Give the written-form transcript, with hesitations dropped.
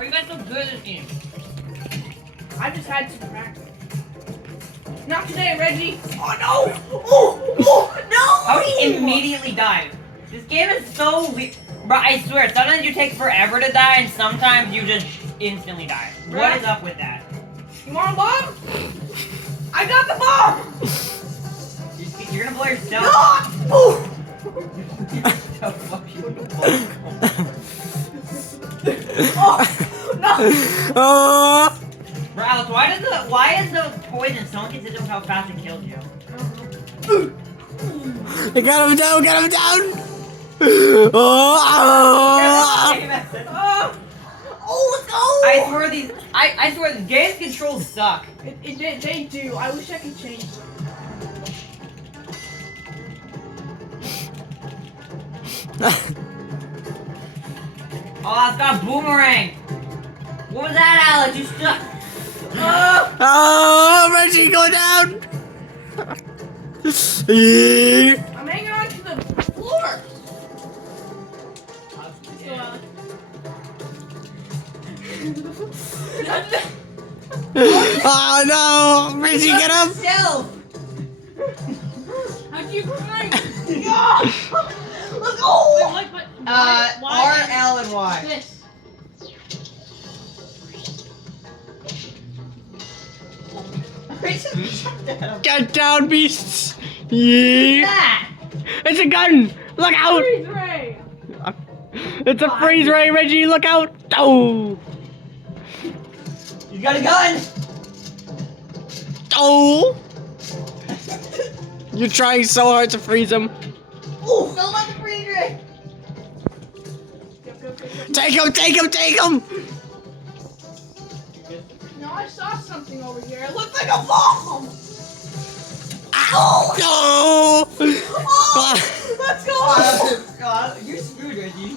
Are you guys so good at this game? I just had some practice. Not today, Reggie. Oh no! Oh no! How did he immediately die? This game is so weird. Bro, I swear, sometimes you take forever to die, and sometimes you just instantly die. What is up with that? You want a bomb? I got the bomb! You're gonna blow yourself. No! Oh, no! Bro, Alex, why is the poison so inconsistent with how fast it killed you? I got him down, got him down! Oh, let's go! I swear these game's controls suck. They do. I wish I could change them. Oh, it's got a boomerang. What was that, Alex? You stuck. Oh, Reggie, go down! I'm hanging on to the floor. Oh no! Reggie, get him! How'd you climb? Let's go! Wait, what? R, L, and Y. This. Get down, beasts! Yeah! That. It's a gun! Look out! Freeze ray. It's a freeze ray, Reggie! Look out! Oh! You got a gun. Oh! You're trying so hard to freeze him. Ooh, don't let the freeze ray. Take him! Take him! Take him! No, I saw something over here. It looked like a bomb. Ow! No! Oh, let's go. God, you're screwed, Reggie.